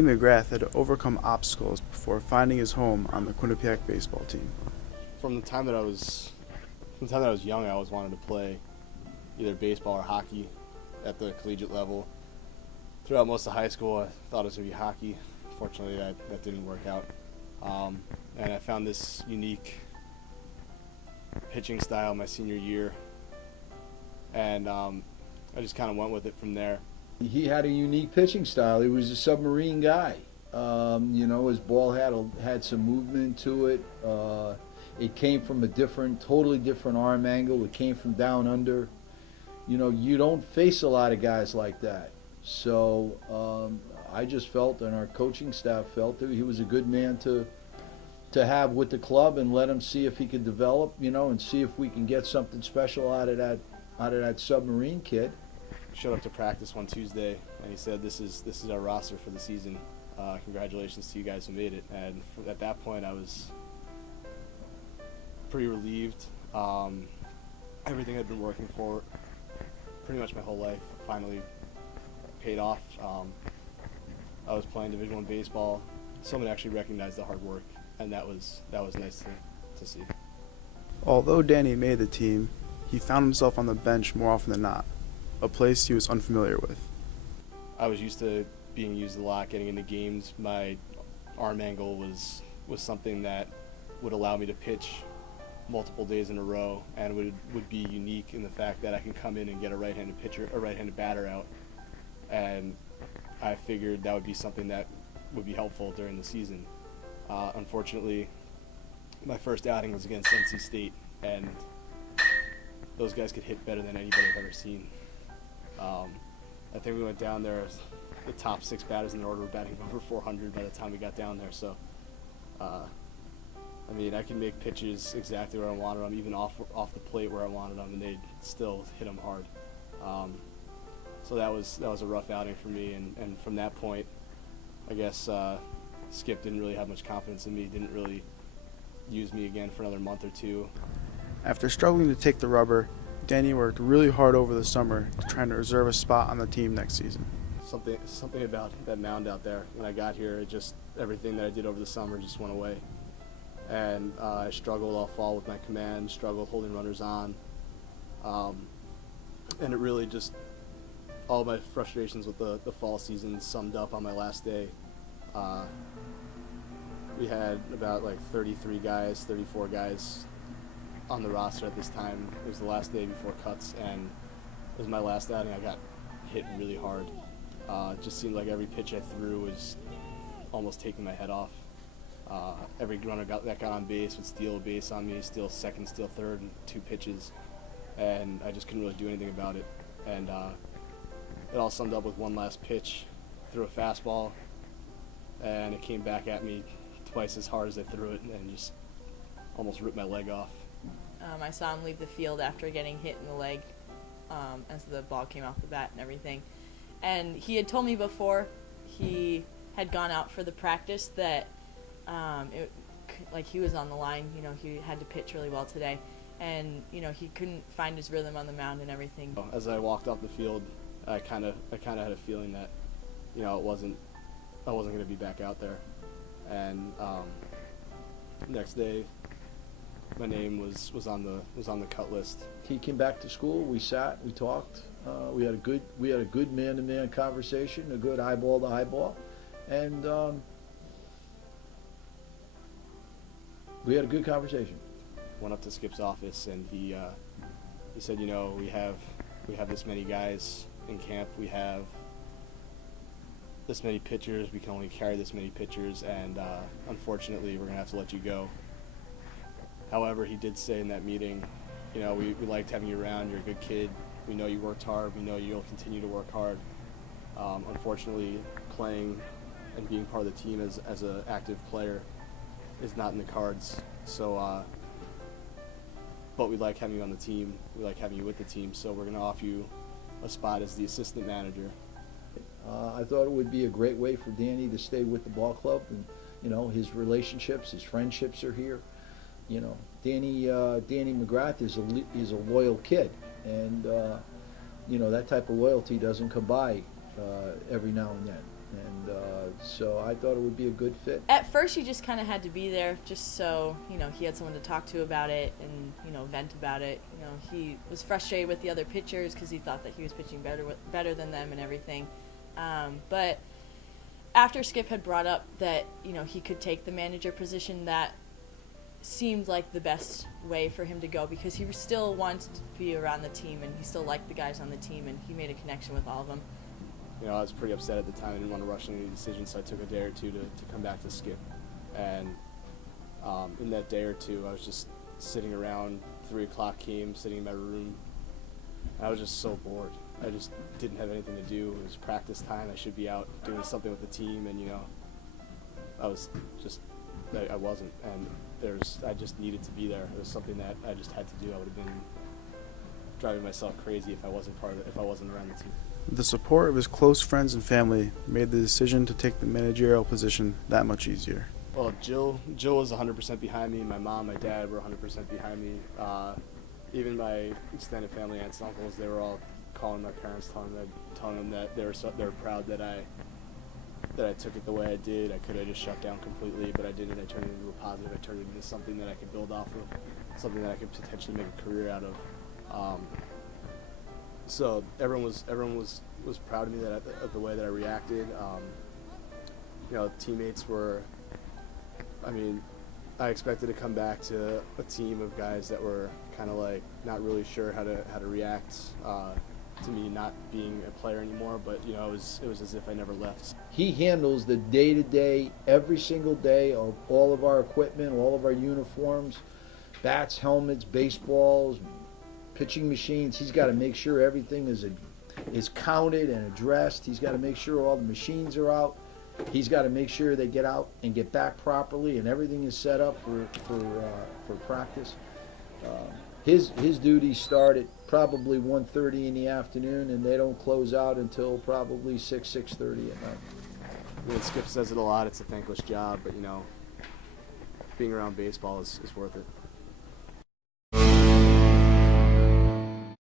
Danny McGrath had to overcome obstacles before finding his home on the Quinnipiac baseball team. From the time that I was young, I always wanted to play either baseball or hockey at the collegiate level. Throughout most of high school, I thought it was going to be hockey. Fortunately, that didn't work out. And I found this unique pitching style my senior year, and I just kind of went with it from there. He had a unique pitching style. He was a submarine guy. His ball had some movement to it. It came from a totally different arm angle. It came from down under. You don't face a lot of guys like that. So I just felt, and our coaching staff felt, that he was a good man to have with the club, and let him see if he could develop, and see if we can get something special out of that submarine kid. Showed up to practice one Tuesday, and he said, "This is our roster for the season. Congratulations to you guys who made it." And at that point, I was pretty relieved. Everything I'd been working for pretty much my whole life finally paid off. I was playing Division I baseball. Someone actually recognized the hard work, and that was nice to see. Although Danny made the team, he found himself on the bench more often than not, a place he was unfamiliar with. I was used to being used a lot, getting into games. My arm angle was something that would allow me to pitch multiple days in a row, and would be unique in the fact that I can come in and get a right-handed batter out. And I figured that would be something that would be helpful during the season. Unfortunately, my first outing was against NC State, and those guys could hit better than anybody I've ever seen. I think we went down there, the top 6 batters in the order were batting over 400 by the time we got down there. So, I can make pitches exactly where I wanted them, even off the plate where I wanted them, and they'd still hit them hard. So that was a rough outing for me, and from that point, I guess Skip didn't really have much confidence in me, didn't really use me again for another month or two. After struggling to take the rubber, Danny worked really hard over the summer to try to reserve a spot on the team next season. Something about that mound out there. When I got here, everything that I did over the summer just went away. And I struggled all fall with my command, struggled holding runners on. And it really just, all my frustrations with the fall season summed up on my last day. We had about 33 guys, 34 guys on the roster at this time. It was the last day before cuts, and it was my last outing. I got hit really hard. It just seemed like every pitch I threw was almost taking my head off. Every runner that got on base would steal a base on me, steal second, steal third, in 2 pitches, and I just couldn't really do anything about it. And it all summed up with one last pitch, threw a fastball, and it came back at me twice as hard as I threw it, and just almost ripped my leg off. I saw him leave the field after getting hit in the leg as the ball came off the bat and everything. And he had told me before he had gone out for the practice that he was on the line. He had to pitch really well today, and he couldn't find his rhythm on the mound and everything. As I walked off the field, I kind of had a feeling that I wasn't going to be back out there. And next day, my name was on the cut list. He came back to school. We sat, we talked. We had a good man-to-man conversation, a good eyeball to eyeball, and we had a good conversation. Went up to Skip's office, and he said, we have this many guys in camp. We have this many pitchers. We can only carry this many pitchers, and unfortunately, we're gonna have to let you go. However, he did say in that meeting, we liked having you around. You're a good kid. We know you worked hard. We know you'll continue to work hard. Unfortunately, playing and being part of the team as an active player is not in the cards. So, but we like having you on the team. We like having you with the team. So we're going to offer you a spot as the assistant manager. I thought it would be a great way for Danny to stay with the ball club, and his relationships, his friendships are here. Danny McGrath is a loyal kid, and that type of loyalty doesn't come by every now and then. And so I thought it would be a good fit. At first, you just kind of had to be there just so, he had someone to talk to about it and, vent about it. He was frustrated with the other pitchers because he thought that he was pitching better than them and everything. But after Skip had brought up that, he could take the manager position, that seemed like the best way for him to go because he still wanted to be around the team and he still liked the guys on the team and he made a connection with all of them. I was pretty upset at the time. I didn't want to rush any decisions, so I took a day or two to come back to Skip. And in that day or two, I was just sitting around. 3 o'clock came, sitting in my room. And I was just so bored. I just didn't have anything to do. It was practice time. I should be out doing something with the team, and I wasn't. And I just needed to be there. It was something that I just had to do. I would have been driving myself crazy if I wasn't around the team. The support of his close friends and family made the decision to take the managerial position that much easier. Well, Jill was 100% behind me. My mom, my dad were 100% behind me. Even my extended family, aunts and uncles, they were all calling my parents, telling them that they were proud that I took it the way I did. I could have just shut down completely, but I didn't. I turned it into a positive. I turned it into something that I could build off of, something that I could potentially make a career out of. So everyone was proud of me of the way that I reacted. Teammates were. I expected to come back to a team of guys that were kind of like not really sure how to react to me not being a player anymore. But it was as if I never left. He handles the day-to-day, every single day of all of our equipment, all of our uniforms, bats, helmets, baseballs, pitching machines. He's got to make sure everything is counted and addressed. He's got to make sure all the machines are out. He's got to make sure they get out and get back properly, and everything is set up for practice. His duties start at probably 1:30 in the afternoon, and they don't close out until probably 6:30 at night. Skip says it a lot. It's a thankless job, but being around baseball is worth it.